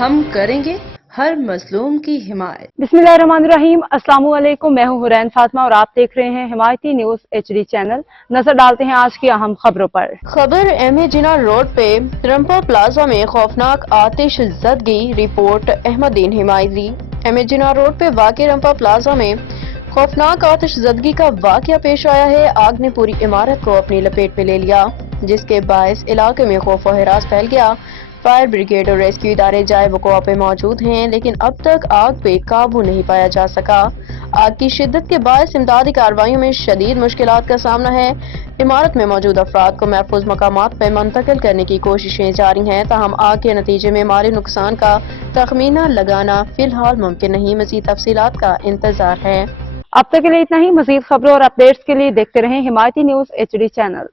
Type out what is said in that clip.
ہم کریں گے ہر مظلوم کی حمایت۔ बिस्मिल्लाहिर्रहमानिर्रहीम। अस्सलाम वालेकुम। मैं हूं हुरैन फातिमा और आप देख रहे हैं हिमायती न्यूज HD चैनल। नजर डालते हैं आज की अहम खबरों पर। खबर एमए जिना रोड पे रंपा प्लाजा में खौफनाक आतिश ज़दगी, रिपोर्ट अहमदीन हिमायती। एमए जिना रोड पे वाक़ रंपा प्लाजा में खौफनाक आतिश ज़दगी का वाक़या पेश आया है। आग ने पूरी इमारत को अपनी लपेट में ले लिया, जिसके बायस इलाके में खौफ और हिरास फैल गया। फायर ब्रिगेड और रेस्क्यू इदारे जाए वक़ुआ पे मौजूद हैं, लेकिन अब तक आग पे काबू नहीं पाया जा सका। आग की शिद्दत के बायस इमदादी कार्रवाइयों में शदीद मुश्किलात का सामना है। इमारत में मौजूद अफराद को महफूज मकामात पर मुंतकिल करने की कोशिशें जारी हैं, ताहम आग के नतीजे में माली नुकसान का तखमीना लगाना फिलहाल मुमकिन नहीं। मज़ीद तफसीलात का इंतजार है। अब तक के लिए इतना ही। मजीद खबरों और अपडेट्स के लिए देखते रहें हिमायती न्यूज HD चैनल।